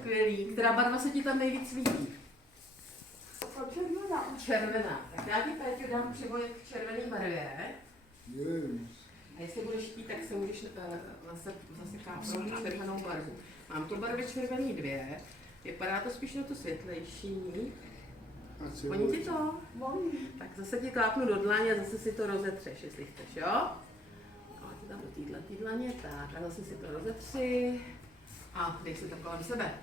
Skvělý. Která barva se ti tam nejvíc líbí? Červená. Červená. Tak já ti, Péťo, dám přivojit k červené barvě. A jestli budeš chtít, tak se můžeš zase kápnout červenou barvu. Mám tu barvy červený 2. Vypadá to spíš na to světlejší. Voní ti to? Tak zase ti klápnu do dlaně a zase si to rozetřeš, jestli chceš, jo? A ti tam do téhle dlaně, tak a zase si to rozetři a dej si to kolem sebe.